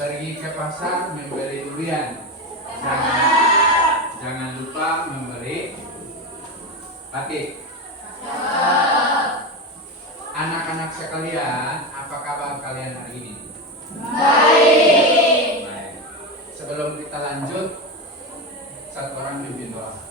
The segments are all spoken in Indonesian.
pergi ke pasar membeli durian. Jangan lupa membeli batik. Anak-anak sekalian, apa kabar kalian hari ini? Baik. Sebelum kita lanjut, satu orang pimpin doa.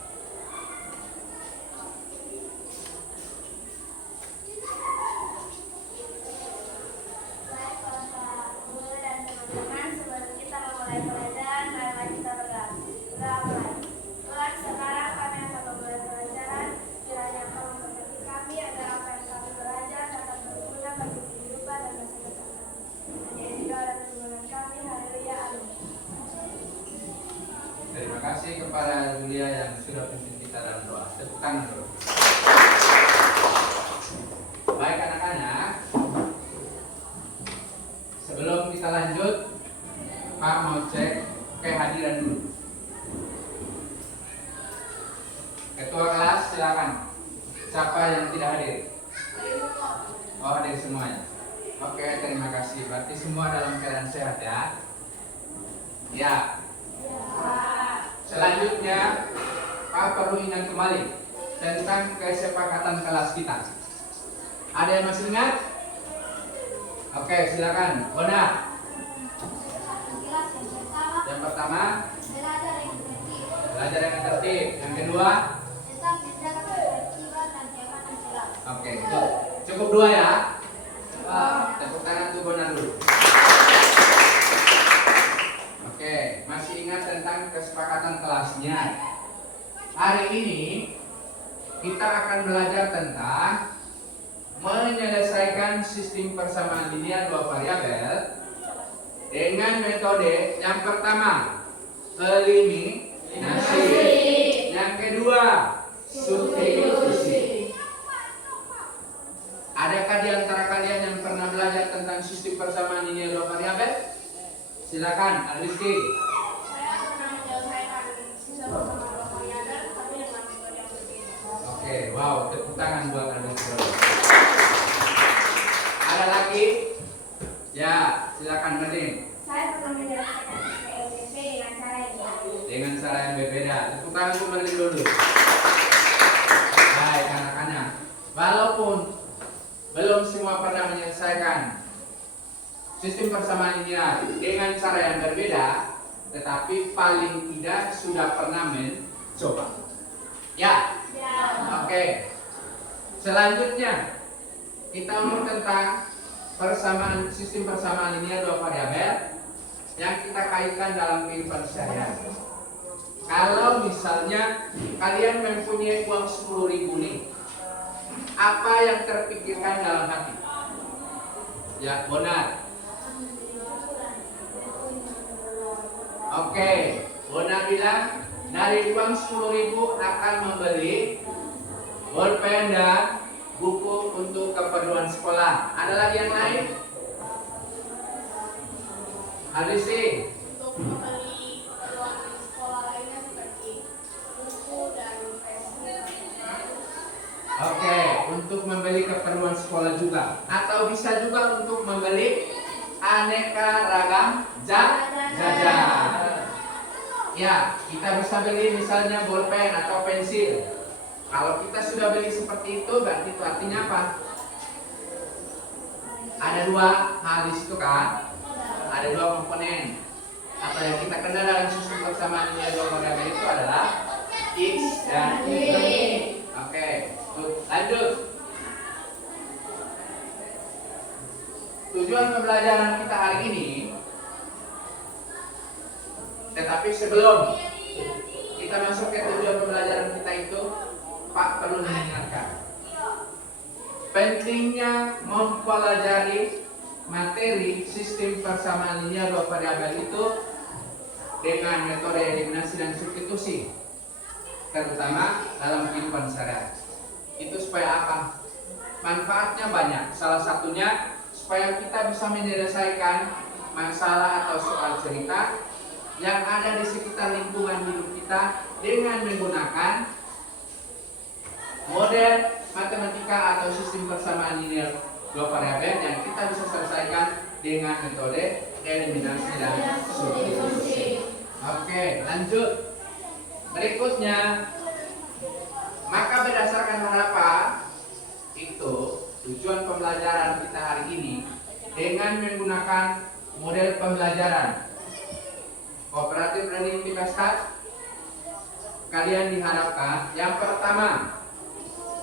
Terima kasih kepada Julia yang sudah pimpin kita dalam doa. Tepuk tangan dulu. Baik anak-anak, sebelum kita lanjut, Pak mau cek kehadiran dulu. Ketua kelas silakan. Siapa yang tidak hadir? Oh, hadir semuanya. Oke, terima kasih. Berarti semua dalam keadaan sehat ya? Ya. Selanjutnya, Pak perlu ingat kembali tentang kesepakatan kelas kita. Ada yang masih ingat? Oke, silakan. Bona. Yang pertama, belajar yang tertib. Yang kedua, oke, cukup dua ya. Tepuk tangan tuh Bona dulu. Oke, masih ingat tentang kesepakatan kelasnya. Hari ini kita akan belajar tentang menyelesaikan sistem persamaan linear dua variabel dengan metode yang pertama eliminasi, yang kedua substitusi. Adakah di antara kalian yang pernah belajar tentang sistem persamaan linear dua variabel? Silakan, Rizky. Saya pernah menyelesaikan sistem persamaan dua variabel, tapi dengan metode yang berbeda. Oke, wow, tepuk tangan buat Rizky. Ada lagi? Ya, silakan Mending. Saya pernah menyelesaikan SPLDP dengan cara yang berbeda. Dengan cara yang berbeda. Tepuk tangan untuk Mending dulu. Baik, anak-anak. Walaupun belum semua pernah menyelesaikan sistem persamaan linear dengan cara yang berbeda, tetapi paling tidak sudah pernah mencoba. Ya? Oke. Selanjutnya, kita ngomong tentang sistem persamaan linear dua variabel yang kita kaitkan dalam kehidupan sehari-hari. Kalau misalnya kalian mempunyai uang 10.000 nih, apa yang terpikirkan dalam hati? Ya, benar. Oke, Bona bilang dari uang 10.000 akan membeli bolpen dan buku untuk keperluan sekolah. Ada lagi yang lain? Habis sih. Untuk membeli keperluan sekolah lainnya seperti buku dan pensil. Oke, untuk membeli keperluan sekolah juga. Atau bisa juga untuk membeli aneka ragam jajan. Ya, kita bisa beli misalnya bolpen atau pensil. Kalau kita sudah beli seperti itu, berarti itu artinya apa? Ada dua hal di situ kan? Ada dua komponen. Atau yang kita kenal dalam sistem persamaan linear dua variabel itu adalah X dan Y. Oke, lanjut. Tujuan pembelajaran kita hari ini, tetapi sebelum kita masuk ke tujuan pembelajaran kita itu, Pak perlu mengingatkan pentingnya mempelajari materi sistem persamaan linear dua variabel itu dengan metode eliminasi dan substitusi, terutama dalam kehidupan sehari-hari. Itu supaya apa? Manfaatnya banyak. Salah satunya supaya kita bisa menyelesaikan masalah atau soal cerita yang ada di sekitar lingkungan hidup kita dengan menggunakan model matematika atau sistem persamaan linear dua variabel yang kita bisa selesaikan dengan metode eliminasi dan substitusi. Oke, lanjut. Berikutnya, maka berdasarkan harapan itu tujuan pembelajaran kita hari ini dengan menggunakan model pembelajaran kooperatif learning Tikastat, kalian diharapkan yang pertama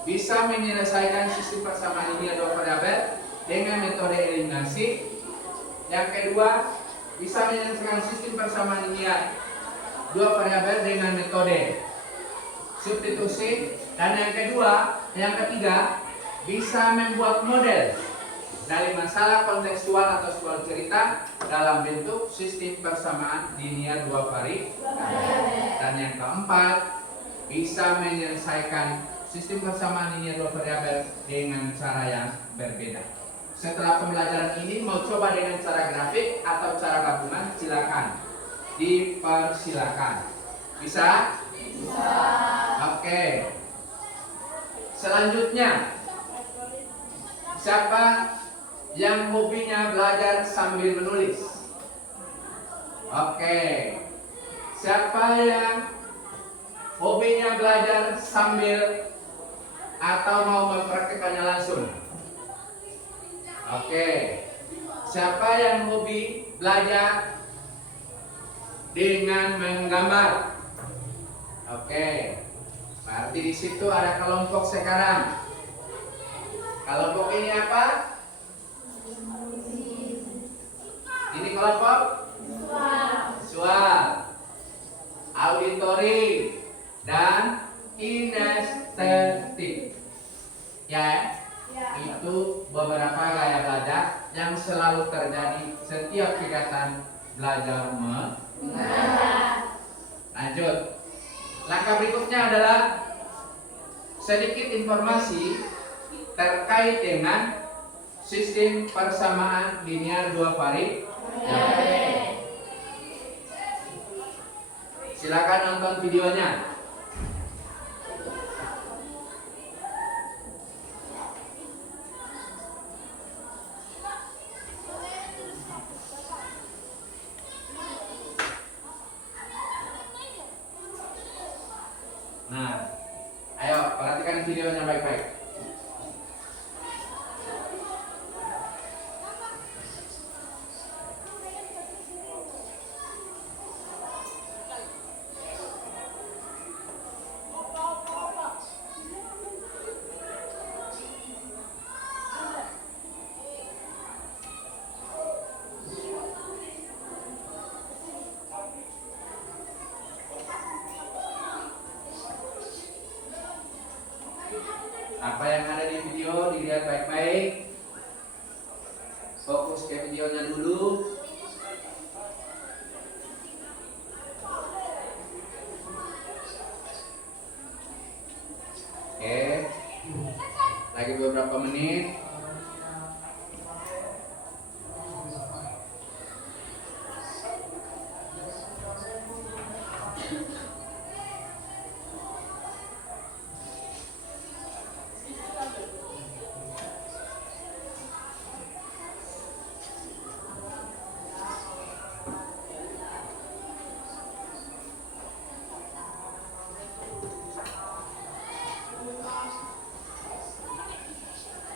bisa menyelesaikan sistem persamaan linear dua variabel dengan metode eliminasi. Yang kedua, bisa menyelesaikan sistem persamaan linear dua variabel dengan metode substitusi. Dan yang ketiga, bisa membuat model dari masalah kontekstual atau sebuah cerita dalam bentuk sistem persamaan linear dua variabel. Dan yang keempat, bisa menyelesaikan sistem persamaan linear dua variabel dengan cara yang berbeda. Setelah pembelajaran ini mau coba dengan cara grafik atau cara gabungan, silakan. Dipersilakan. Bisa? Bisa. Oke. Selanjutnya, siapa yang hobinya belajar sambil menulis? Oke. Siapa yang hobinya belajar sambil atau mau mempraktikannya langsung? Oke. Siapa yang hobi belajar dengan menggambar? Oke. Berarti di situ ada kelompok sekarang. Kelompok ini apa? Ini kelompok visual, auditori, dan kinestetik. Ya. Itu beberapa gaya belajar yang selalu terjadi setiap kegiatan belajar mengajar. Lanjut. Langkah berikutnya adalah sedikit informasi terkait dengan sistem persamaan linear dua variabel. Silakan nonton videonya. Nah, ayo perhatikan videonya baik-baik. Apa yang ada di video dilihat baik-baik. Fokus ke videonya dulu. Oke. Lagi beberapa menit.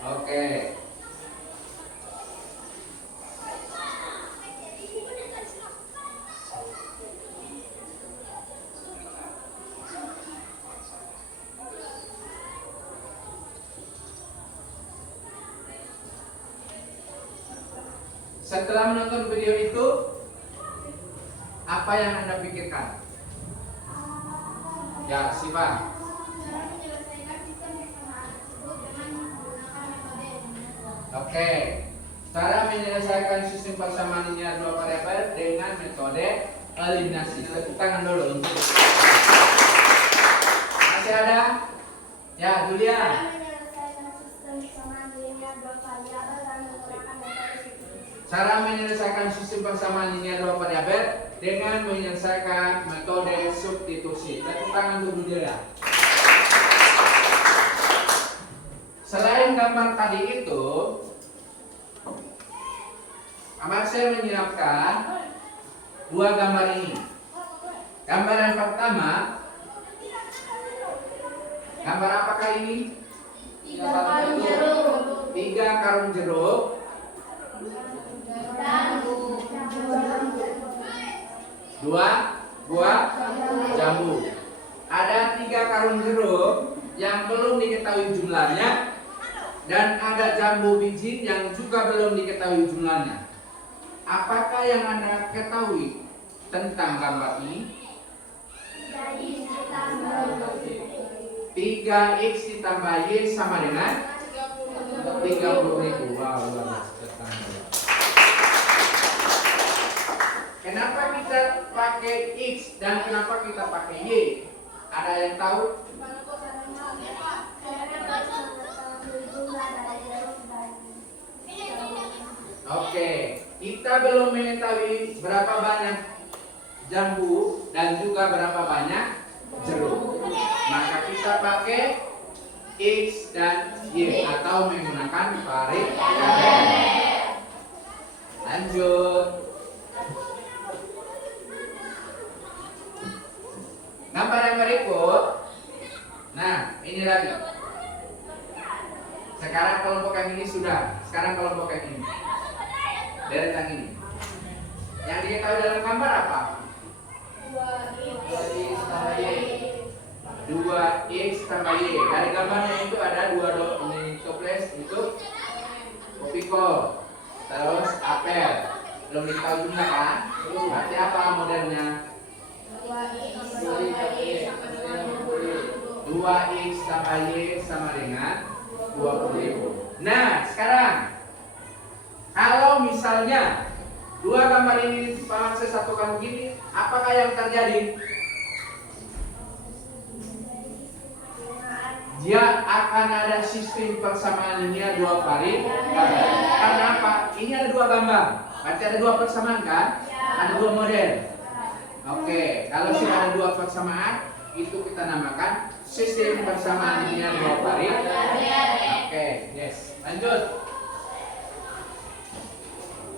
Oke. Setelah menonton video itu, apa yang Anda pikirkan? Ya, Siva. Oke, cara menyelesaikan sistem persamaan linear dua variabel dengan metode eliminasi. Tepuk tangan dulu untuk. Masih ada? Ya, Julia. Cara menyelesaikan sistem persamaan linear dua variabel dengan menyelesaikan metode substitusi. Tepuk tangan untuk Julia. Selain gambar tadi itu, Marcel menyiapkan dua gambar ini. Gambar yang pertama, gambar apakah ini? 3 karung jeruk. 3 karung jeruk. Dan 2 buah jambu. Ada 3 karung jeruk yang belum diketahui jumlahnya, dan ada jambu biji yang juga belum diketahui jumlahnya. Apakah yang Anda ketahui tentang gambar ini? 3x ditambah y sama dengan 30.000. Wow, kenapa kita pakai x dan kenapa kita pakai y? Ada yang tahu? Oke, kita belum mengetahui berapa banyak jambu dan juga berapa banyak jeruk. Maka kita pakai x dan y atau menggunakan variabel. Lanjut. Gambar yang berikut. Nah, ini lagi. Sekarang kelompok yang ini sudah. Sekarang kelompok yang ini. Deretan ini. Yang diketahui dalam gambar apa? 2x tambah y. Dari gambarnya itu ada 2 ini toples itu kopiko, terus apel. Belum diketahui jumlah kan? Berarti apa modelnya? 2x tambah y sama dengan 20.000. Nah, sekarang kalau misalnya dua gambar ini saya satukan begini, apakah yang terjadi? Dia akan ada sistem persamaan linear dua variabel. Karena apa? Ini ada dua gambar, berarti ada dua persamaan kan? Ada dua model. Oke, kalau sudah ada dua persamaan, itu kita namakan sistem persamaan linear dua variabel. Oke, yes. Lanjut.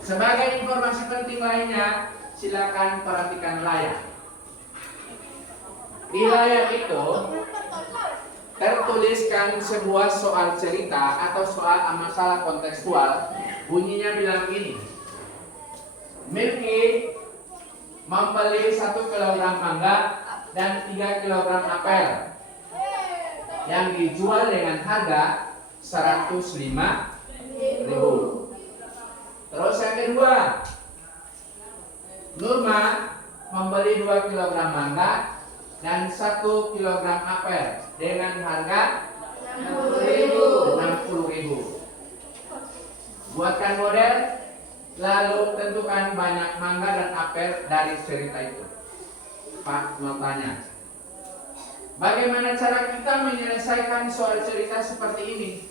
Sebagai informasi penting lainnya, silakan perhatikan layar. Di layar itu tertuliskan sebuah soal cerita atau soal masalah kontekstual. Bunyinya bilang ini: Milky membeli 1 kilogram mangga dan 3 kilogram apel yang dijual dengan harga 105.000. Terus yang kedua, Nurma membeli 2 kilogram mangga dan 1 kilogram apel dengan harga 60.000. Buatkan model, lalu tentukan banyak mangga dan apel dari cerita itu. Pak notanya. Bagaimana cara kita menyelesaikan soal cerita seperti ini?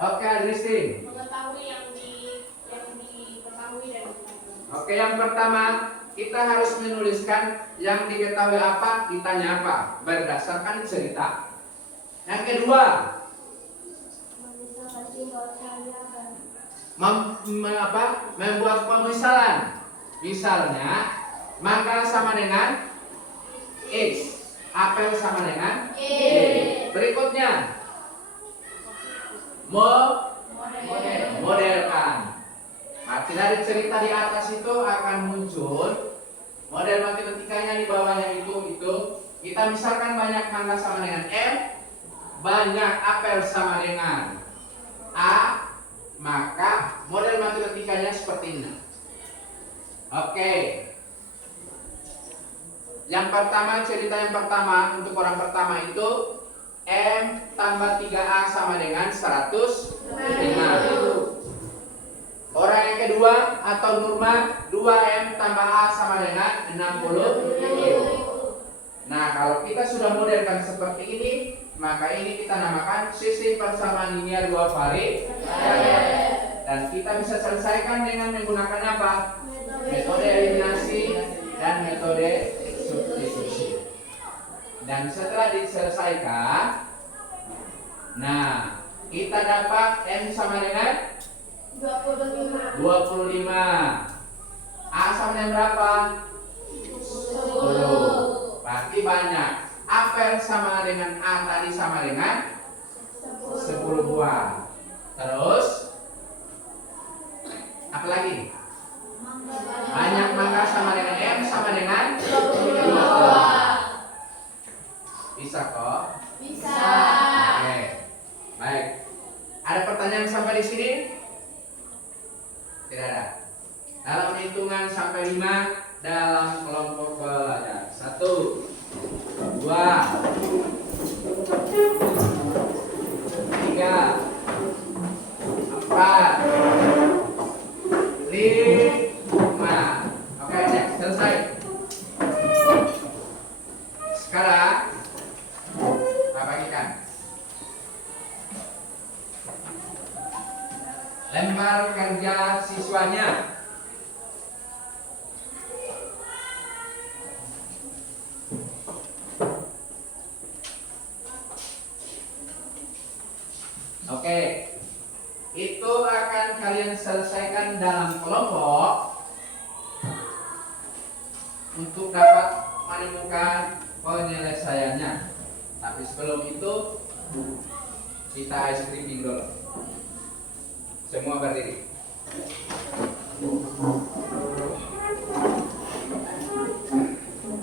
Oke, Adristin. mengetahui yang diketahui dan diketahui. Oke, yang pertama kita harus menuliskan yang diketahui apa, ditanya apa, berdasarkan cerita. Yang kedua, membuat pemisalan. Misalnya, mangga sama dengan X, apel sama dengan Y. Berikutnya, modelkan. Arti dari cerita di atas itu akan muncul model matematikanya di bawahnya itu. Kita misalkan banyak mangga sama dengan M, banyak apel sama dengan A, maka model matematikanya seperti ini. Oke. Yang pertama, cerita yang pertama untuk orang pertama itu M tambah 3A sama dengan 105. Orang yang kedua atau Nurma, 2M tambah A sama dengan 60. Nah, kalau kita sudah modelkan seperti ini, maka ini kita namakan sistem persamaan linear dua variabel. Dan kita bisa selesaikan dengan menggunakan apa? Metode eliminasi dan metode substitusi. Dan setelah diselesaikan, nah, kita dapat M sama dengan 25. A sama dengan berapa? 10. Berarti banyak. Apel sama dengan A tadi sama dengan 10 buah. Terus apa lagi? Banyak mangga sama dengan M sama dengan 20. Bisa kok? Bisa. Oke. Baik. Ada pertanyaan sampai di sini? Tidak ada. Dalam hitungan sampai 5 dalam kelompok belajar. 1, 2, 3, 4, 5. Oke, next, selesai. Sekarang kita bagikan. Lembar kerja siswanya. Oke, itu akan kalian selesaikan dalam kelompok untuk dapat menemukan penyelesaiannya. Tapi sebelum itu kita ice creaming dulu. Semua berdiri.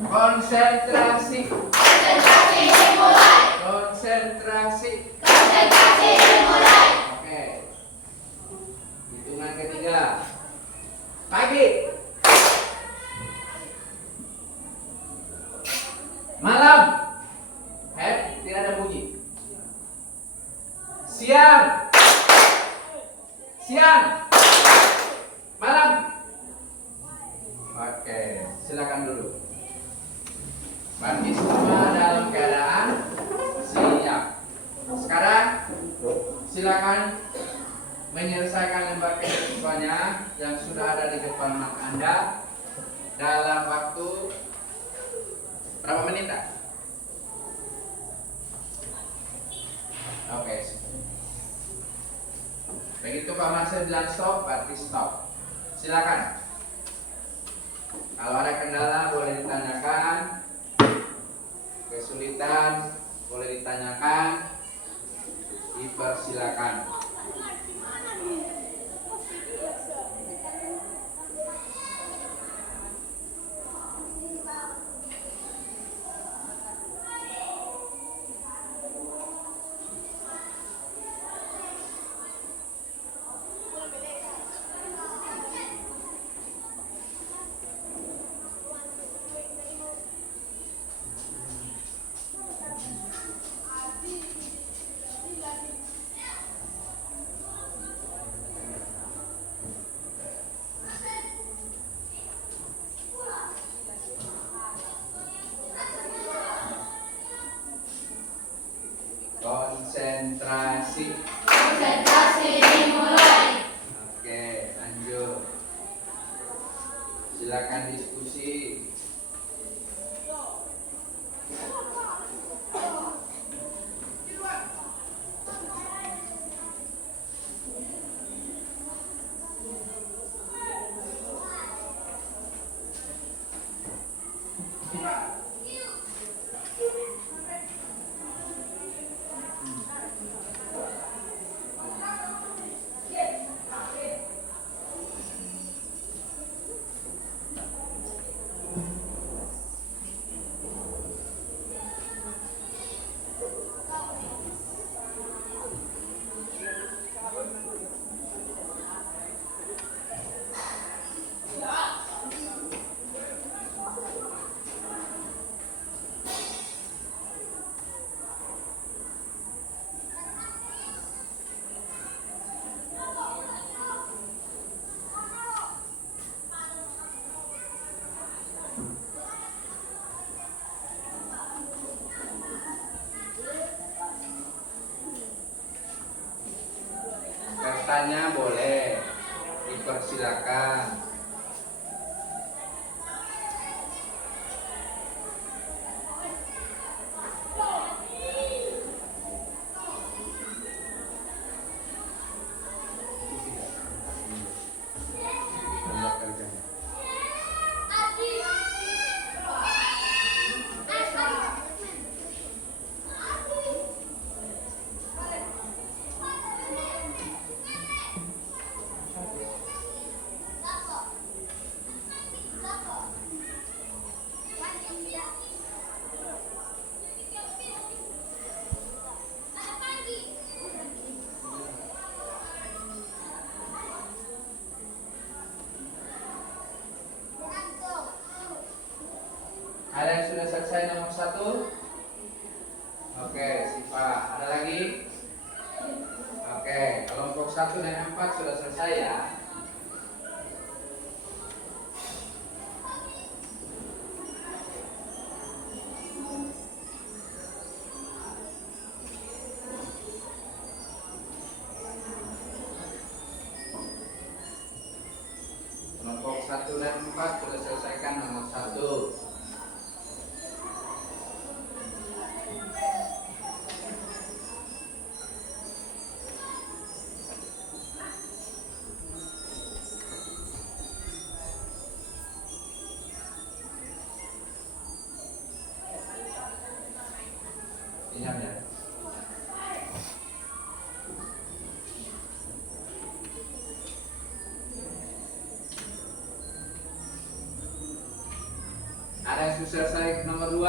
Konsentrasi. Konsentrasi dimulai. Konsentrasi. Konsentrasi dimulai. Oke. Hitungan ketiga. Pagi. Malam. Tidak ada bunyi. Siang. Siang. Malam. Oke, silakan dulu. Berarti semua dalam keadaan siap. Sekarang silakan menyelesaikan lembar kerja siswanya yang sudah ada di depan mata Anda dalam waktu berapa menit? Oke. Begitu Pak Marcel bilang stop, berarti stop. Silakan. Kalau ada kendala boleh ditanyakan. Kesulitan boleh ditanyakan. Dipersilakan. Konsentrasi. Konsentrasi dimulai. Oke, lanjut. Silakan diskusi. Bertanya boleh, dipersilakan. kelompok 1 dan 4 sudah selesai ya. Kelompok 1 dan 4 sudah selesaikan nomor 1. Ingat ya. Ada yang sudah selesai nomor 2?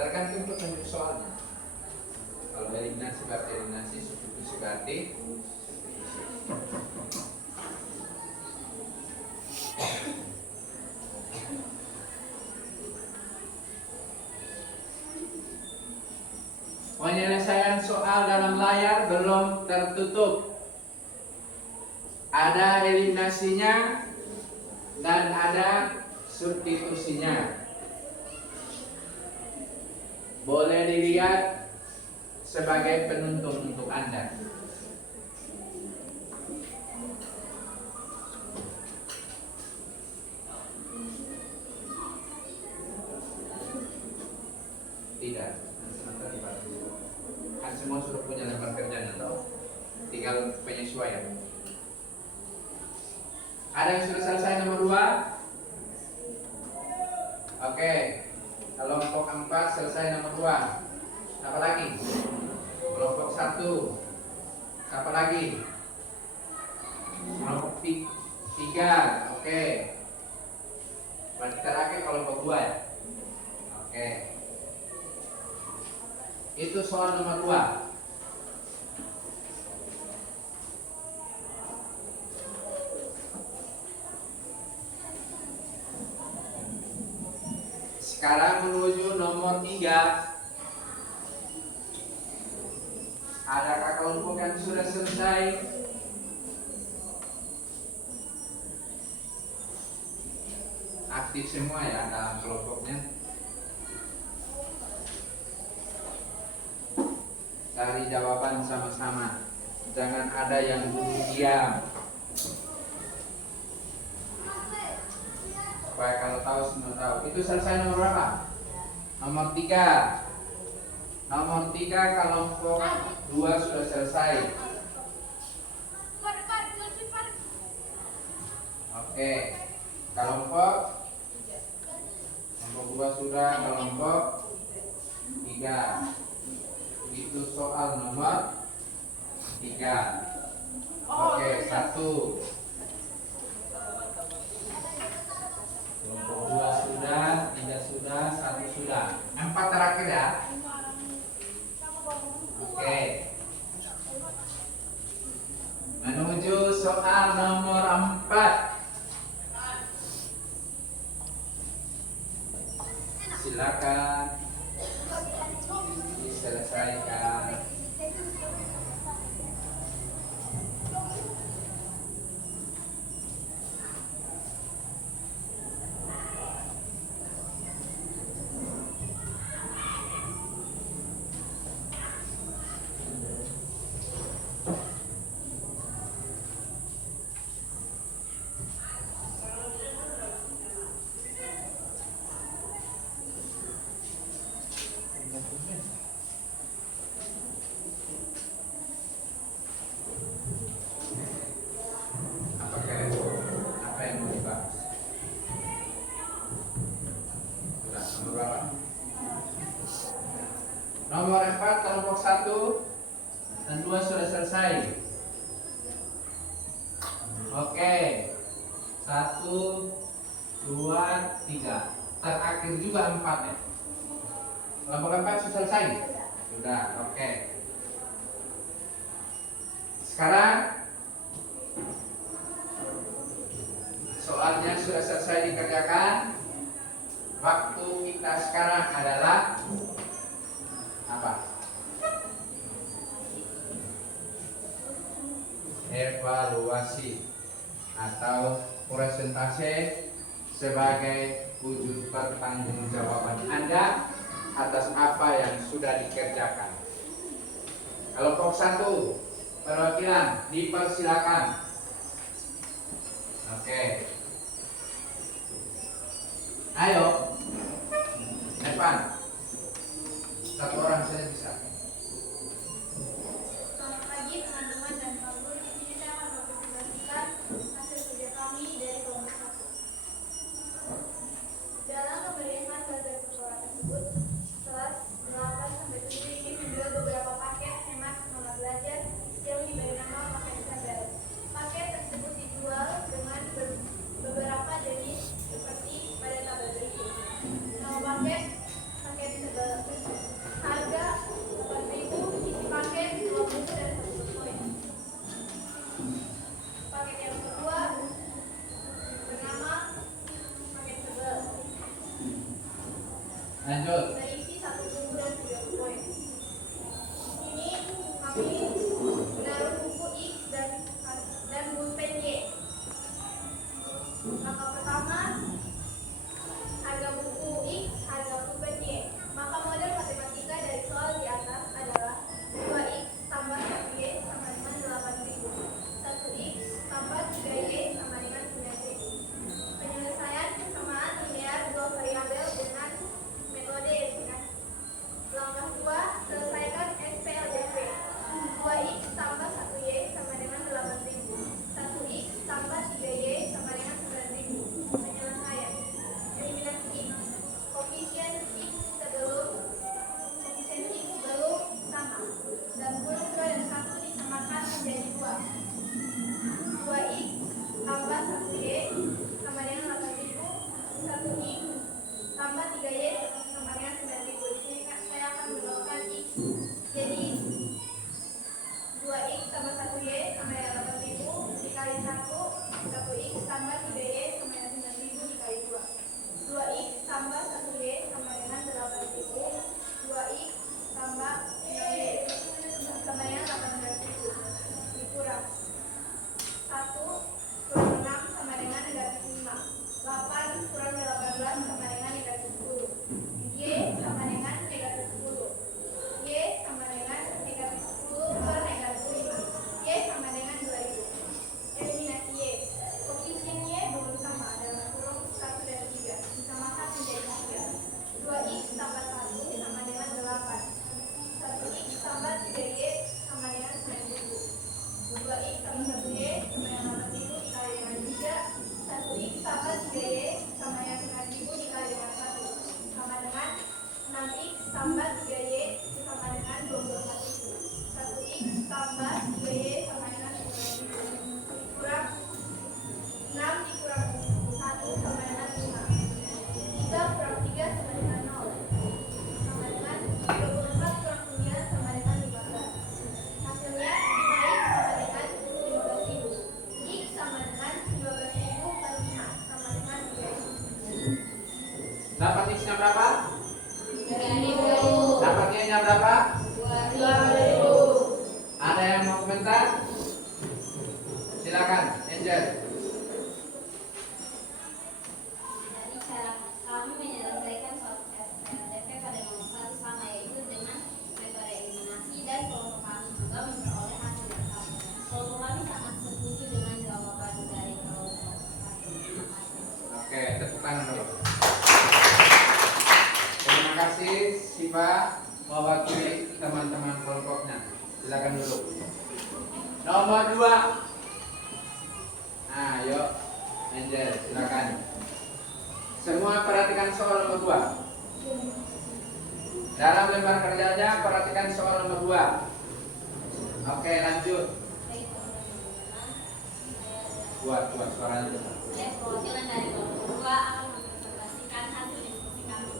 Tergantung petunjuk soalnya. Kalau eliminasi berarti eliminasi, substitusi berarti penyelesaian soal dalam layar belum tertutup. Ada eliminasinya dan ada substitusinya. Boleh dilihat sebagai penuntun untuk Anda. Tidak. Kan semua sudah punya lembar kerjanya toh. Tinggal penyesuaian. Ada yang sudah selesai nomor 2? Oke. Kelompok 4 selesai nomor 2. Apa lagi? Kelompok 1. Apa lagi? Kelompok 3. Oke. Berarti terakhir kelompok 2 ya? Oke. Itu soal nomor 2. Sekarang menuju nomor 3. Adakah kelompok yang sudah selesai? Aktif semua ya dalam kelompoknya. Cari jawaban sama-sama. Jangan ada yang diam. Supaya kalau tahu semua tahu. Itu selesai nomor berapa? Nomor 3. Nomor 3 kelompok 2 sudah selesai. Oke. Kelompok 2 sudah, kelompok 3. Itu soal nomor 3. Oke, 1. Kelompok 2 sudah, 3 sudah, 1 sudah. 4 terakhir ya. Oke. Menuju soal nomor 4. Silakan diselesaikan. Apa yang mau dibahas? Sudah, nomor berapa? Nomor 4 kelompok 1 dan 2 sudah selesai. Oke. 1, 2, 3. Terakhir juga 4 ya. Kelompok 4 sudah selesai. Sudah, oke. Sekarang soalnya sudah selesai dikerjakan. Waktu kita sekarang adalah apa? Evaluasi atau presentase sebagai wujud pertanggungjawaban Anda atas apa yang sudah dikerjakan. Kelompok 1 perwakilan dipersilakan. Oke. Ayo. Evan. Satu orang saja bisa. Selamat pagi teman-teman dan Pak Guru. Di sini saya akan mempresentasikan hasil kerja kami dari kelompok 1. Dalam pemberian hasil dari sekolah tersebut, kelas 8 sampai 7 ini menjual beberapa paket hemat semangat belajar yang diberi nama paket sadar. Paket tersebut dijual dengan beberapa jenis seperti pada tabel berikut. Nama paket tebal. Harga 4.000, isi paket 2 buku dan 1 poin. Paket yang kedua bernama paket tebal. Lanjut. Berisi 1 buku dan 3 poin. Ini kami menaruh buku X dan pulpen Y. Maka pertama, harga buku X, harga pulpen Y. Maka model matematika dari soal di atas adalah 2X tambah 1Y sama dengan 8.000. 1X tambah 3Y sama dengan 9.000. Penyelesaian kesamaan linear dua variabel dengan metode eliminasi. Langkah 2, selesaikan SPLJP. 2X tambah 1Y sama dengan 8.000. 1X tambah 3Y sama dengan 9.000. Penyelesaian. Eliminasi X. Koefisien X belum sama. 22 dan 1 disamakan menjadi 2. 2X tambah 1Y sama dengan 8.000. 1X tambah 3Y sama dengan 9.000. Di sini saya akan menambahkan X. Jadi 2X tambah 1Y sama dengan 8.000 dikali 1. 1X tambah 3Y sama dengan 9.000 dikali 2. 2X tambah 1Y sama dengan 8.000. 2X tambah 9Y sama dengan 18.000. Dikurang 1 kurang 6 sama dengan negatif 5. 8 kurang 18 sama dengan negatif 10. Y sama dengan negatif 10. Y sama dengan negatif 10 per negatif 5. Y sama dengan 2.000. Eliminasi Y. Koefisien Y belum sama dalam kurung 1 dan 3. Disamakan menjadi 3. 2X tambah 1 sama dengan 8. 1X tambah 3Y sama dengan 9.000. 2X tambah 1Y sama dengan 8.000 dikali dengan 3. 1X tambah 3Y sama dengan 9.000 dikali dengan 1 sama dengan 6X tambah 3Y sama dengan 24.000. 1X tambah 3Y sama dengan 9.000. Kurang 6 dikurang 1 sama dengan 5. 3 kurang 3 sama dengan 0. Sama dengan 24 kurang 9 sama dengan 15. Hasilnya 5X sama dengan 15.000. X sama dengan 15.000 per 5 sama dengan 3.000. Dapat X-nya berapa? 3.000. Dapat Y-nya berapa? 2.000. Ada yang mau komentar? Silakan, Angel. Dari cara kami menyelesaikan soal SPLJP pada nomor 1 sama, yaitu dengan metode eliminasi, dan kelompok kami juga memperoleh hasil yang sama. Kelompok kami sangat setuju dengan jawaban dari kelompok 1. Terima kasih. Oke, tepuk tangan dulu. Terima kasih Siva mewakili teman-teman kelompoknya. Silakan dulu. Nomor 2. Nah, yuk, Angel, silakan. Semua perhatikan soal nomor 2. Dalam lembar kerjanya perhatikan soal nomor 2. Oke, lanjut. Baik, teman-teman, Buat suaranya. saya perwakilan dari kelompok 2 akan mempresentasikan hasil diskusi kami.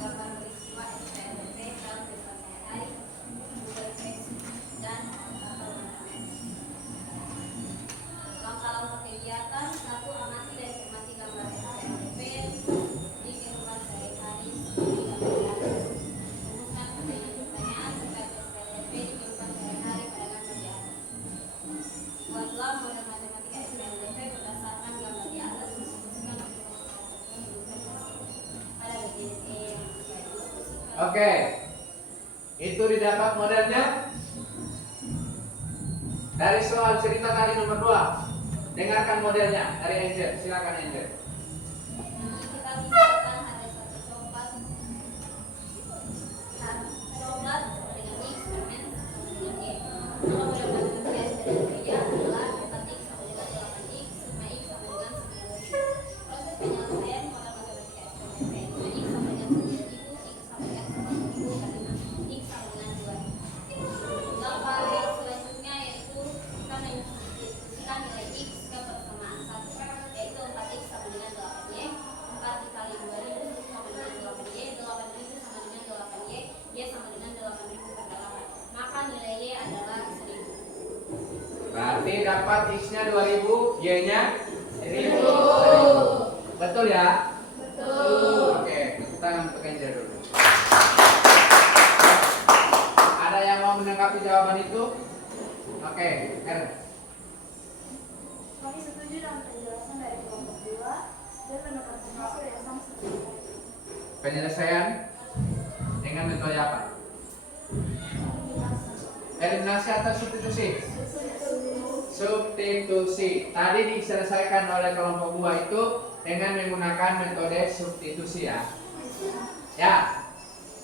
gambar peristiwa SPLDP dalam kehidupan sehari-hari, Google Face, dan langkah-langkah kegiatan. 1. Amati dan cermati gambar SPLDP di kehidupan sehari-hari seperti gambar di atas. Rumuskan pertanyaan-pertanyaan terkait SPLDP di kehidupan sehari-hari pada gambar di atas. Buatlah model matematika SPLDP berdasarkan gambar di atas. Diskusikan pada bagian E yang saya diskusikan. Oke. Itu didapat modelnya dari soal cerita tadi nomor 2. Dengarkan modelnya dari Angel. Silakan Angel. Kita misalkan ada satu coklat dengan X, permen sama dengan Y. Kalau model matematika SPLDP adalah 4X sama dengan 8X, sigma X sama dengan 9.000. Proses penyelesaian model matematika SPLDP. 5X sama dengan 9.000, X sama dengan 10.000, karena X sama dengan 2. Langkah selanjutnya yaitu kita mensubstitusikan nilai X ke persamaan 1, yaitu 4X sama dengan 8Y, 4 dikali 2000 sama dengan 8Y, 8000 sama dengan 8Y, Y sama dengan 8000 per 8. Maka nilai Y adalah 1000. Berarti dapat X-nya 2000, Y-nya 1000. Betul ya? Betul. Oke, tepuk tangan untuk Angel dulu. Ada yang mau menanggapi jawaban itu? Oke, R. Kami setuju dengan penjelasan dari kelompok 2 dan mendapatkan hasil yang sama seperti tadi. Penyelesaian dengan metode apa? Eliminasi atau substitusi? Substitusi. Tadi diselesaikan oleh kelompok 2 itu dengan menggunakan metode substitusi ya. Ya.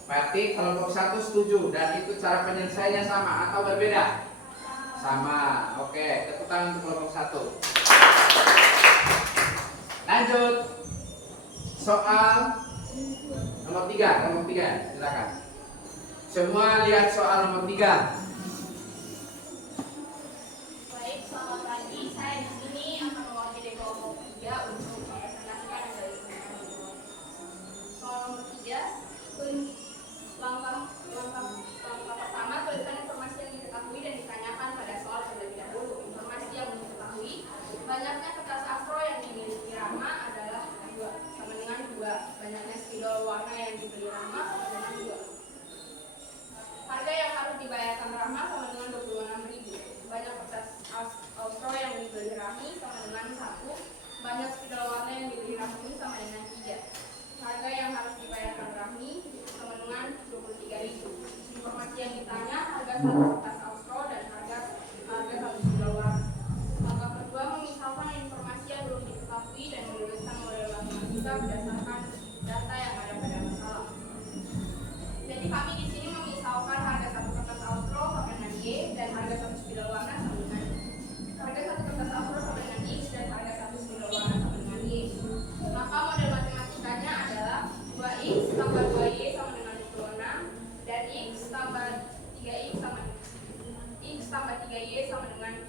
Berarti kelompok 1 setuju dan itu cara penyelesaiannya sama atau berbeda? Sama. Oke, tepuk tangan untuk kelompok 1. Lanjut. Soal nomor 3, silakan. Semua lihat soal nomor 3. Baik, selamat pagi. Saya di sini akan mewakili kelompok 3 untuk mempresentasikan dari kelompok. Soal nomor 3, langkah pertama, tuliskan informasi yang diketahui dan ditanyakan pada soal terlebih dahulu. Informasi yang diketahui, banyaknya kertas astro yang dimiliki Rahma adalah 2, sama dengan 2. Banyaknya spidol warna yang dibeli Rahma sama dengan 2. Harga yang harus dibayarkan Rahma sama dengan 26.000. Banyak kertas astro yang dibeli Rahmi sama dengan 1. Banyak spidol warna yang dibeli Rahmi sama dengan 3. Harga yang harus dibayarkan Rahmi sama dengan 23.000. Informasi yang ditanya, harga satu kertas astro dan harga satu spidol warna. Langkah kedua, memisahkan informasi yang belum diketahui dan menuliskan model matematika berdasarkan data yang ada pada masalah. Jadi kami di sini memisahkan harga satu kertas astro sama dengan Y dan harga satu spidol warna sama dengan harga satu kertas astro sama dengan X dan harga satu spidol warna sama dengan Y. Maka model matematikanya adalah 2X tambah 2Y sama dengan 26 dan X tambah 3Y sama dengan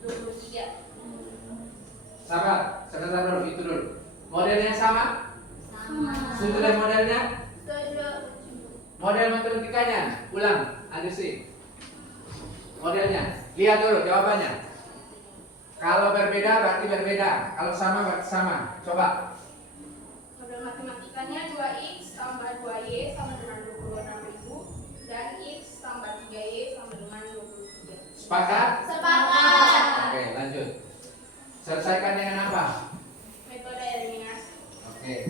23. Sabar, sebentar dulu, itu dulu. Modelnya sama? Sama. Setuju dengan modelnya? Setuju. Model matematikanya, ulang, adisi. Modelnya, lihat dulu jawabannya. Kalau berbeda berarti berbeda, kalau sama berarti sama. Coba. Model matematikanya 2X tambah 2Y sama dengan 26.000 dan X tambah 3Y sama dengan 23. Sepakat? Sepakat. Oke, lanjut. Selesaikan dengan apa? Metode eliminasi. Oke.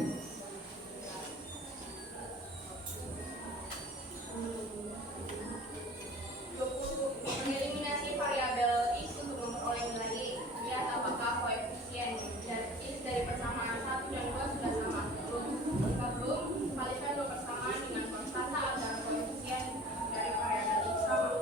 Mengeliminasi variabel X untuk memperoleh nilai Y. Lihat apakah koefisien X dari persamaan 1 dan 2 sudah sama. Jika belum, kalikan dua persamaan dengan konstanta agar koefisien dari variabel X sama.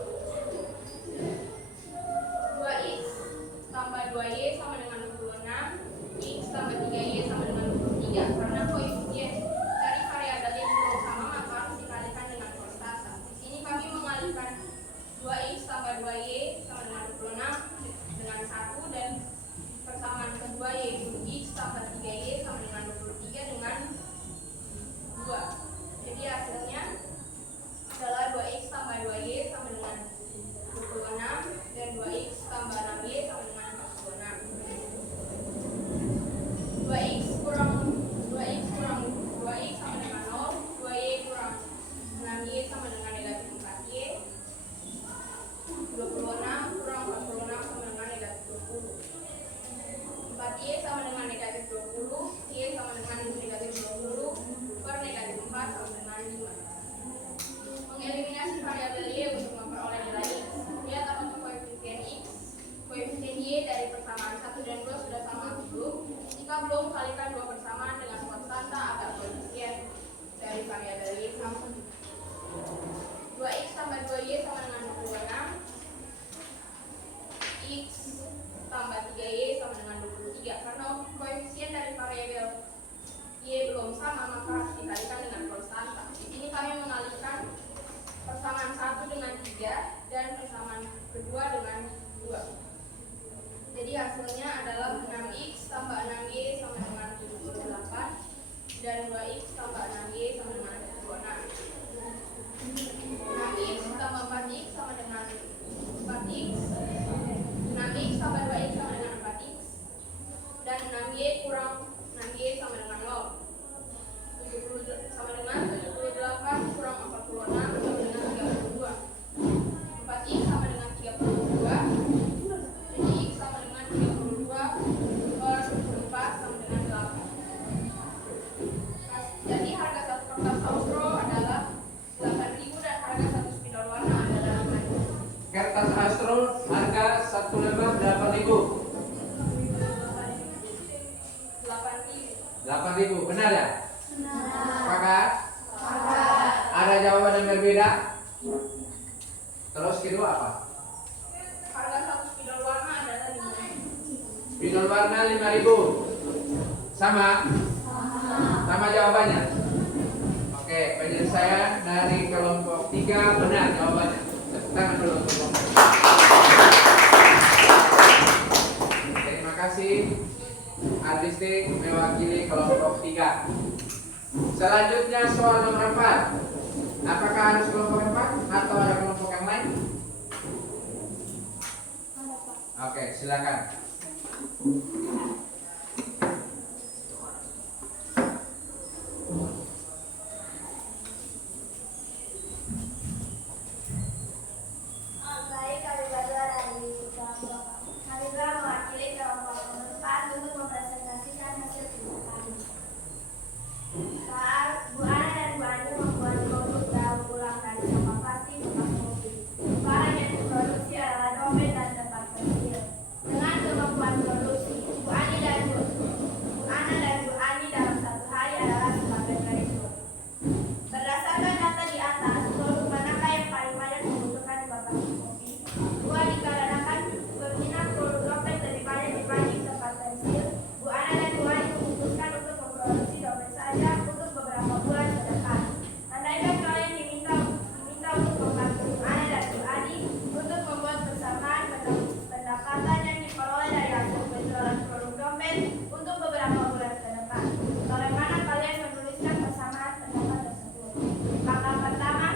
Jadi hasilnya adalah 2x tambah 2y sama dengan 26 dan 2x tambah 6y sama dengan 46. 2x kurang 2x sama dengan 0, 2y kurang 6y sama dengan negatif 4y, 26 kurang 46 sama dengan negatif 20. 4y sama dengan negatif 20, y sama dengan negatif 20 per negatif 4 sama dengan 5. Mengeliminasi variabel y untuk memperoleh nilai x. Lihat apakah koefisien x, koefisien y dari persamaan 1 dan 2 sudah sama atau belum. Jika belum, kalikan dua persamaan dengan konstanta agar koefisien dari variabel y sama. 2x tambah 2y sama dengan 26, x tambah 3y sama dengan 23. Karena koefisien dari variabel y belum sama, maka harus dikalikan dengan konstanta. Di sini kami mengalihkan persamaan 1 dengan 3 dan persamaan kedua dengan 2. Jadi hasilnya adalah 6x tambah 6y sama dengan 78 dan 2x tambah 6y sama dengan 26. 6x tambah 4x sama dengan 4x, 6x tambah 2x sama dengan 4x, dan 6y kurang 6y sama dengan 0. 70 sama dengan 78 kurang 46 sama dengan 32. 4x sama dengan 32, jadi x sama dengan 32 per 4 sama dengan 8. Jadi harga satu kertas Austro adalah 8.000 dan harga satu spidol warna adalah 5.000. Kertas Astro harga 1 lembar 8.000. 8.000, benar ya? Sepakat? Ada jawaban yang berbeda? Terus kedua apa? Harga satu spidol warna adalah 5.000. Spidol warna 5.000. Sama? Sama jawabannya? Oke, penyelesaian dari kelompok 3 benar jawabannya. Tepuk tangan dulu untuk kelompok. Terima kasih. Artistik mewakili kelompok 3. Selanjutnya soal nomor 4. Apakah harus kelompok 4 atau ada kelompok yang lain? Oke, silakan. Baik, kami belajar dari kelompok. Kami telah mewakili kelompok nomor 4 untuk mempresentasikan hasil kerja kami. Soal Bu Ana dan Bu Ani membuat produk daur ulang dari sampah plastik bekas kopi. Barang yang diproduksi adalah dompet dan tempat pensil. Dengan kemampuan produksi, Bu Ana dan Bu Ani dalam satu hari adalah sebagai berikut. Berdasarkan data di atas, produk manakah yang paling banyak membutuhkan bahan kopi? 2. Dikarenakan peminat produk dompet lebih banyak dibanding tempat pensil, Bu Ana dan Bu Ani memutuskan untuk memproduksi dompet saja untuk beberapa bulan ke depan. Andaikan kalian diminta untuk membantu Bu Ana dan Bu Ani untuk membuat bersamaan pendapatan yang diperoleh dari hasil penjualan produk dompet untuk beberapa bulan ke depan. Bagaimana kalian menuliskan persamaan pendapat tersebut? Langkah pertama,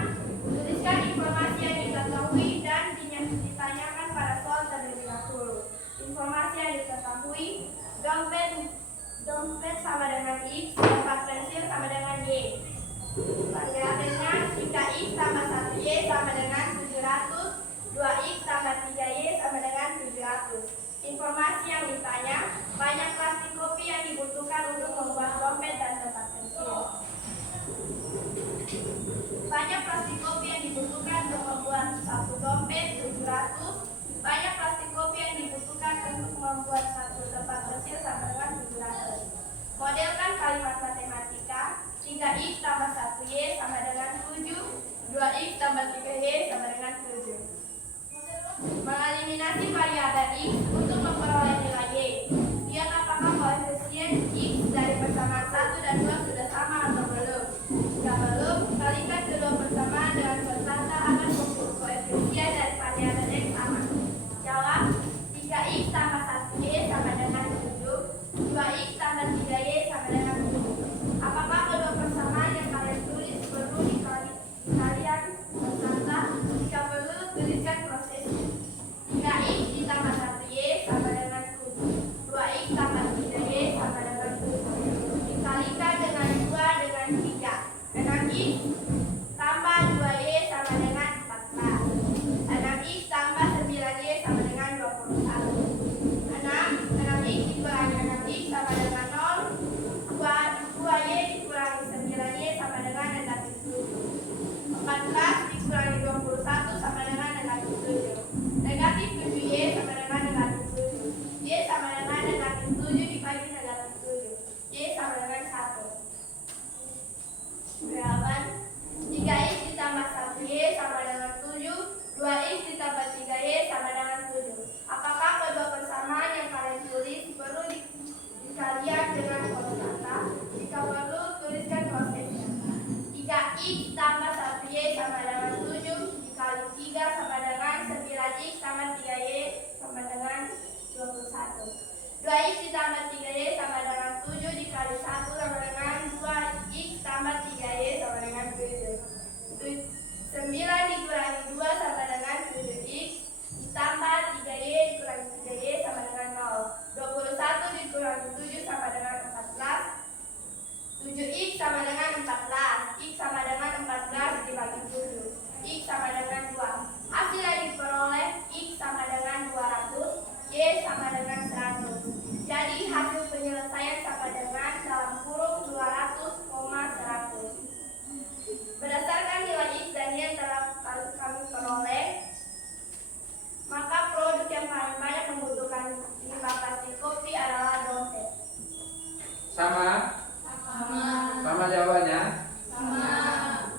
tuliskan informasi yang diketahui dan ditanyakan pada soal terlebih dahulu. Informasi yang diketahui, dompet sama dengan X, tempat pensil sama dengan Y. Variabelnya, jika X tambah 1Y sama dengan 700, 2X tambah 3Y sama dengan 700. Informasi yang ditanya, banyak plastik kopi yang dibutuhkan untuk membuat dompet dan tempat pensil. Banyak plastik kopi yang dibutuhkan untuk membuat satu dompet 700. Banyak plastik kopi yang dibutuhkan untuk membuat satu tempat pensil sama dengan 700. Modelkan kalimat matematika. 3x tambah 1y sama dengan 7. 2x tambah 3y sama dengan 7. Mengeliminasi variabel x untuk memperoleh nilai y. Lihat apakah koefisien x dari persamaan 1 dan 2 sudah sama atau belum. Jika belum, kalikan kedua persamaan dengan konstanta agar koefisien dari variabel x sama. Jawab, 3x tambah 1y sama dengan 7, 2x tambah 3y sama dengan 7. Apakah kedua persamaan yang kalian tulis perlu 6x tambah 2y sama dengan 14. 6x tambah 9y sama dengan 21. 6x dikurangi 6x sama dengan 0. 2y dikurangi 9y sama dengan negatif 7. 14 dikurangi 21 sama dengan negatif 7. Negatif 7y sama dengan negatif 7. Y sama dengan negatif 7 dibagi negatif 7. Y sama dengan 1. Jawaban 3x ditambah 1y sama dengan 7. 2x ditambah 3y sama dengan 7. Apakah kedua persamaan yang kalian tulis perlu dikalian dengan kolom kata? Jika perlu, tuliskan prosesnya. 3x tambah 1y sama dengan 7 dikali 3 sama dengan 9x tambah 3y sama dengan 21. 2x ditambah 3y sama dengan 7 dikali 1 sama dengan 2x tambah 3y sama dengan 7. 9 dikurangi 2 sama dengan 7x ditambah 3y dikurangi 3y sama dengan 0. 21 dikurangi 7 sama dengan 14. 7x sama dengan 14. X sama dengan 14 dibagi 7. X sama dengan 2. Hasil yang diperoleh X sama dengan 200, Y sama dengan 100. Jadi hasil penyelesaian sama dengan dalam kurung 200, 100. Berdasarkan nilai X dan Y yang telah kami peroleh, maka produk yang paling banyak membutuhkan limbah plastik kopi adalah dompet. Sama? Sama jawabannya?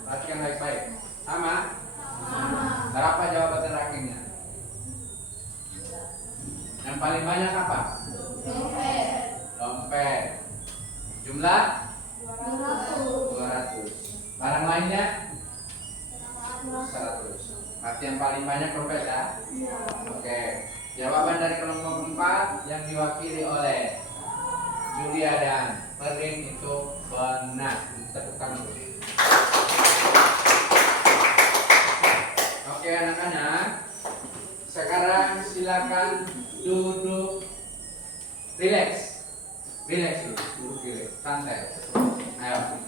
Perhatikan baik-baik. Sama? Berapa jawaban terakhirnya? Yang paling banyak apa? Dompet. Jumlah? 200. Barang lainnya? 100. Berarti yang paling banyak dompet ya? Oke. Jawaban dari kelompok 4 yang diwakili oleh Julia dan Merin itu benar. Tepuk tangan. Oke anak-anak, sekarang silakan duduk, relax dulu, duduk relax, santai. Ayo,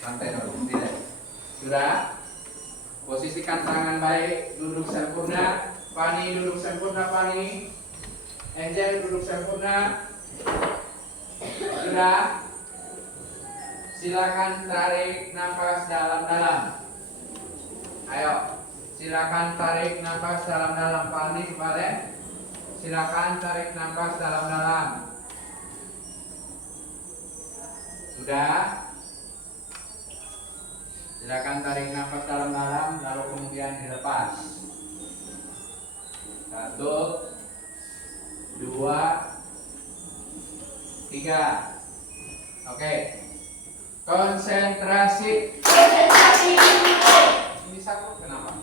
santai dulu, relax. Sudah? Posisikan tangan baik, duduk sempurna. Fani duduk sempurna, Fani. Angel duduk sempurna. Sudah? Silakan tarik nafas dalam-dalam. Ayo, silakan tarik nafas dalam-dalam. Fani, Valen. Silakan tarik nafas dalam-dalam. Sudah? Silakan tarik nafas dalam-dalam, lalu kemudian dilepas. 1, 2, 3. Oke. Konsentrasi. Ini satu kenapa?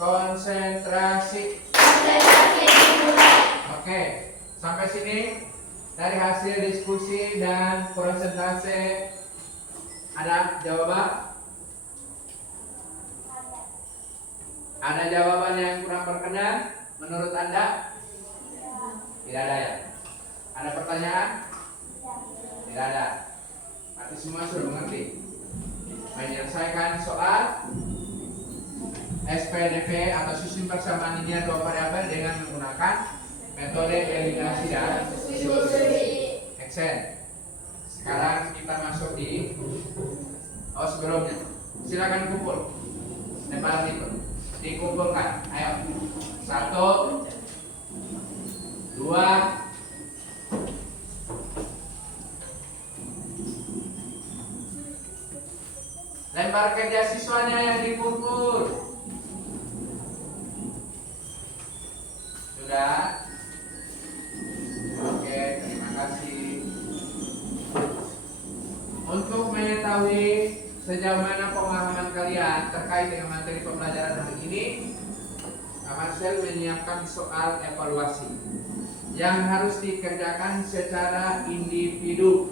Konsentrasi. Oke. Sampai sini dari hasil diskusi dan presentasi ada jawaban? Ada jawaban yang kurang berkenan menurut Anda? Tidak ada ya? Ada pertanyaan? Tidak ada. Berarti semua sudah mengerti. Menyelesaikan soal SPDV atau sistem persamaan linear dua variabel dengan menggunakan metode eliminasi dan substitusi. Excel. Sekarang kita masuk di sebelumnya. Silakan kumpul. Lempar itu. Dikumpulkan. Ayo. 1, 2, lempar kerja siswanya yang dipukul. Sudah? Oke, terima kasih. Untuk mengetahui sejauh mana pemahaman kalian terkait dengan materi pembelajaran hari ini, Marcel menyiapkan soal evaluasi yang harus dikerjakan secara individu.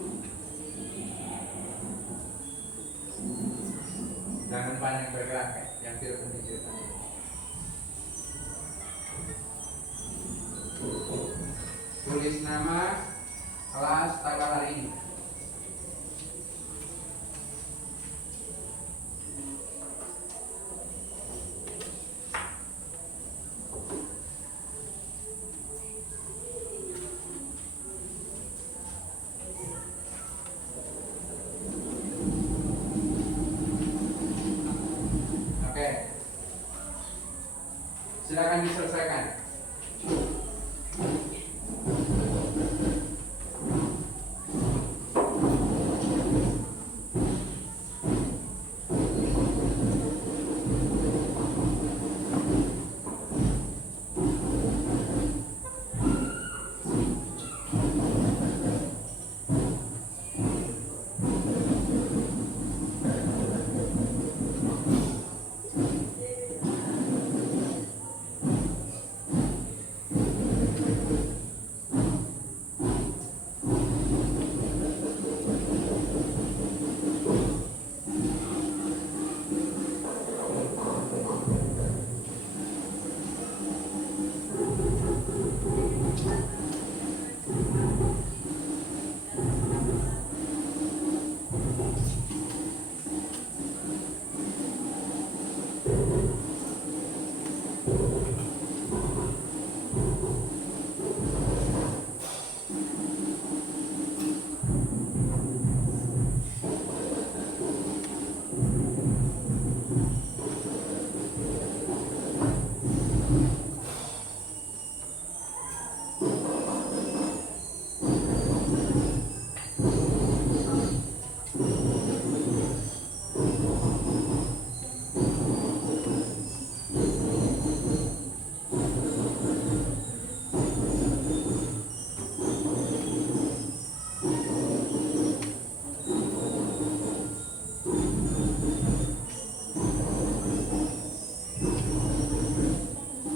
Jangan banyak bergerak yang tidak memikirkan. Tulis nama, kelas, tanggal hari ini. Silakan diselesaikan.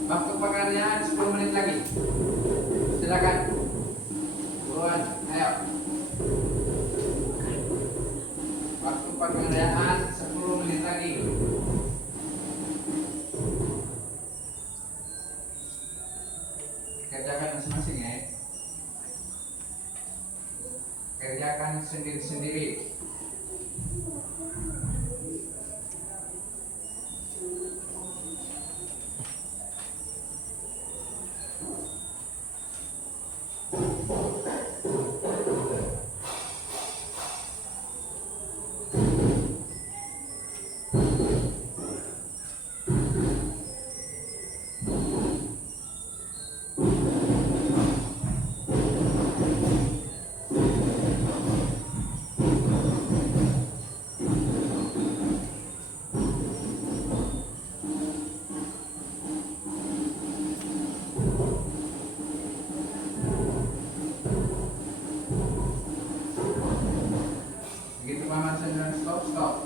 Waktu pengerjaan 10 menit lagi. Silakan. Buruan, ayo. Waktu pengerjaan 10 menit lagi. Kerjakan masing-masing ya. Kerjakan sendiri-sendiri. Begitu Mama Chandra stop.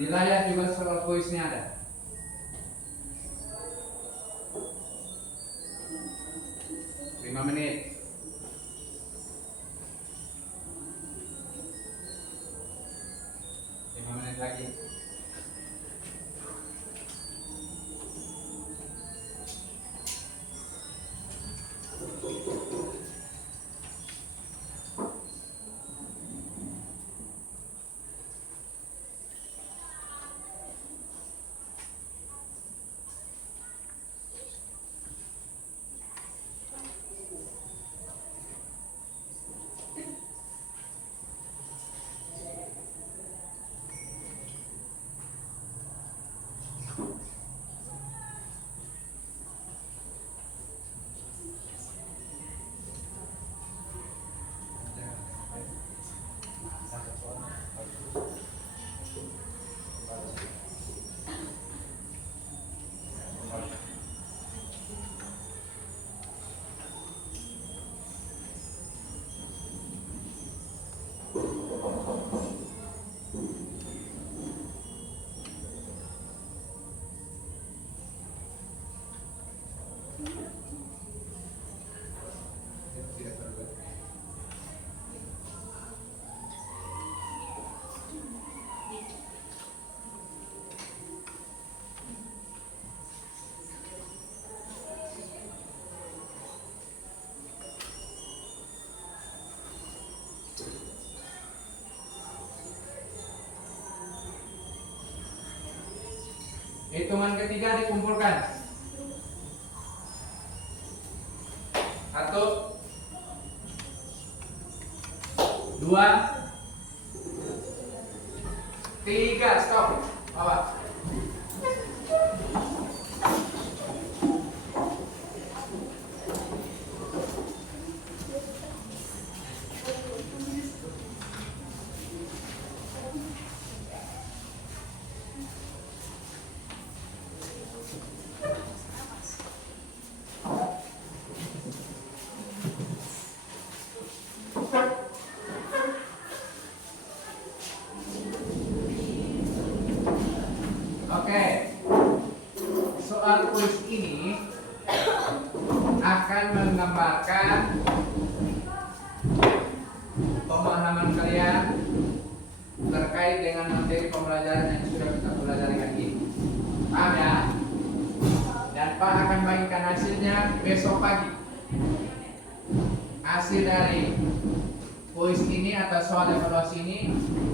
Di layar juga soal voice-nya ada. Lima menit. Lima menit lagi. Hitungan ketiga dikumpulkan. 1, 2, 3, stop. Bawa. Oke, soal kuis ini akan menggambarkan pemahaman kalian terkait dengan materi pembelajaran yang sudah kita pelajari hari ini. Paham ya? Dan Pak akan bagikan hasilnya besok pagi. Hasil dari kuis ini atau soal evaluasi ini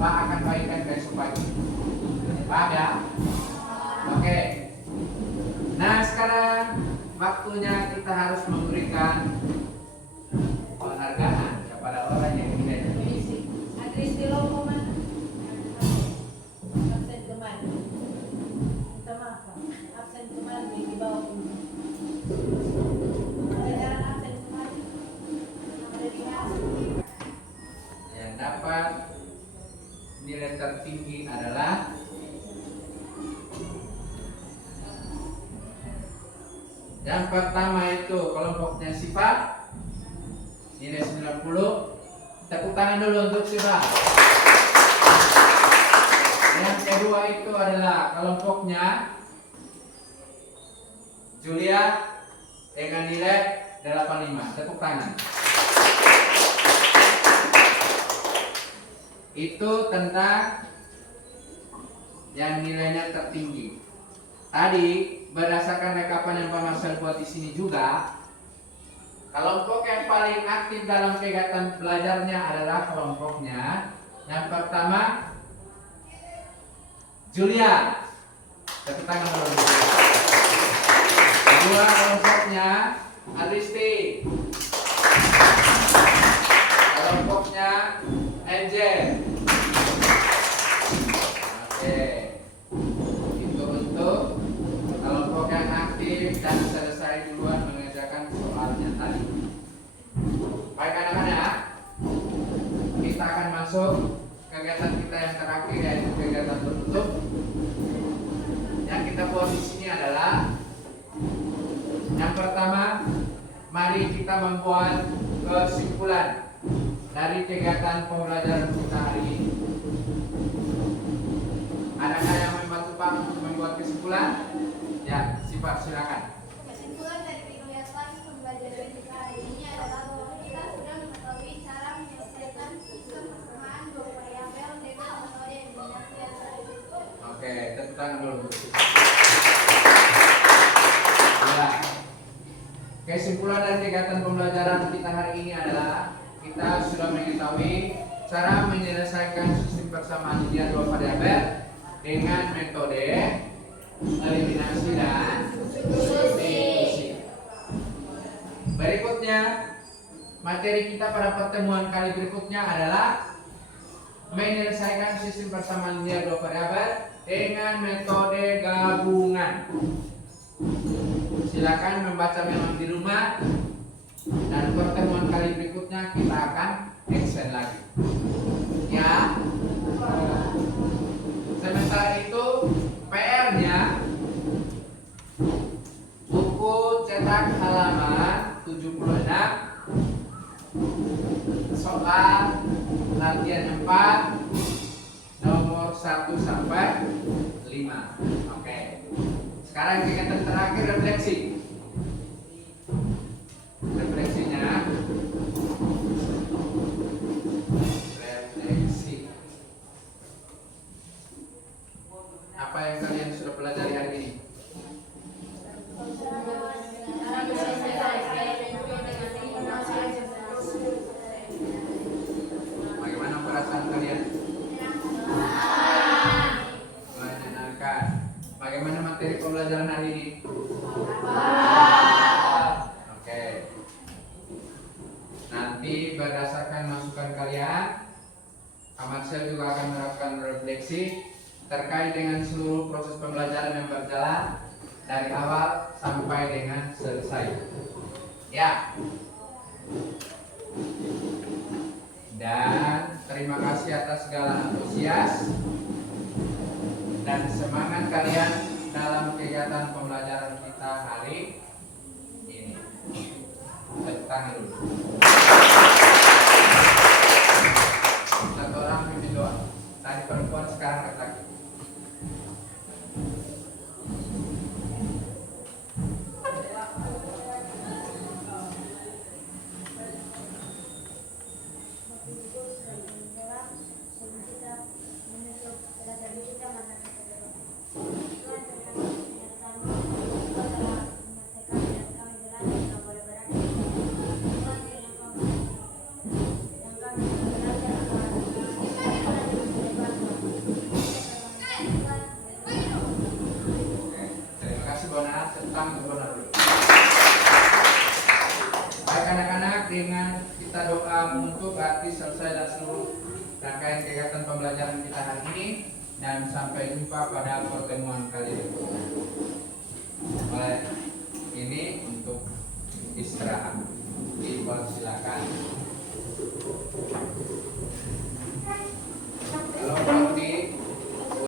Pak akan bagikan besok pagi. Paham ya? Oke. Nah, sekarang waktunya kita harus memberikan penghargaan kepada orang yang tidak Agris di Lombok mana? Absen kemarin. Minta maaf, Pak. Absen kemarin di bawah ini. Pelajaran absen kemarin. Ada di hasil. yang dapat nilai tertinggi adalah yang pertama itu kelompoknya sifat nilai 90. Tepuk tangan dulu untuk sifat. Yang kedua itu adalah kelompoknya Julia dengan nilai 85. Tepuk tangan. Itu tentang yang nilainya tertinggi. Tadi berdasarkan rekapan yang Pak Marcel buat di sini juga, kelompok yang paling aktif dalam kegiatan belajarnya adalah kelompoknya yang pertama Julia. Tepuk tangan dulu. Kedua kelompoknya Aristi. Kelompoknya Angel. Oke. Itu untuk kelompok yang aktif dan selesai duluan mengerjakan soalnya tadi. Baik anak-anak, kita akan masuk kegiatan kita yang terakhir, yaitu kegiatan penutup. Yang kita buat di sini adalah yang pertama, mari kita membuat kesimpulan dari kegiatan pembelajaran kita hari ini. Adakah yang membantu Pak untuk membuat kesimpulan? Ya, sifat silakan. Kesimpulan dari kegiatan pembelajaran kita hari ini adalah bahwa kita sudah mengetahui cara menyelesaikan sistem persamaan dua variabel dengan metode eliminasi antara itu. Oke, tepuk tangan dulu. Ya. Kesimpulan dari kegiatan pembelajaran kita hari ini adalah kita sudah mengetahui cara menyelesaikan sistem persamaan linear dua variabel dengan metode eliminasi dan substitusi. Berikutnya, materi kita pada pertemuan kali berikutnya adalah menyelesaikan sistem persamaan linear dua variabel dengan metode gabungan. Silakan membaca memang di rumah, dan pertemuan kali berikutnya kita akan action lagi. Ya. Sementara itu PR-nya buku cetak halaman 76 soal latihan 4 nomor 1 sampai 5. Oke. Sekarang kegiatan terakhir refleksi. Refleksinya refleksi. Apa yang kalian sudah pelajari hari ini? Bagaimana perasaan kalian? Menyenangkan. Bagaimana materi pembelajaran hari ini? Oke. Nanti berdasarkan masukan kalian, Amatsel juga akan melakukan refleksi terkait dengan seluruh proses pembelajaran yang berjalan dari awal sampai dengan selesai. Ya. Dan terima kasih atas segala antusias dan semangat kalian dalam kegiatan pembelajaran kita hari ini. Tepuk tangan dulu. Satu orang pimpin doa. Tadi perempuan, sekarang laki-laki. Terima kasih Bonar, tentang Bonar dulu. Baik anak-anak, dengan kita doa menutup berarti selesai dan seluruh rangkaian kegiatan pembelajaran kita hari ini, dan sampai jumpa pada pertemuan kali ini. Mulai ini untuk istirahat, dipersilakan.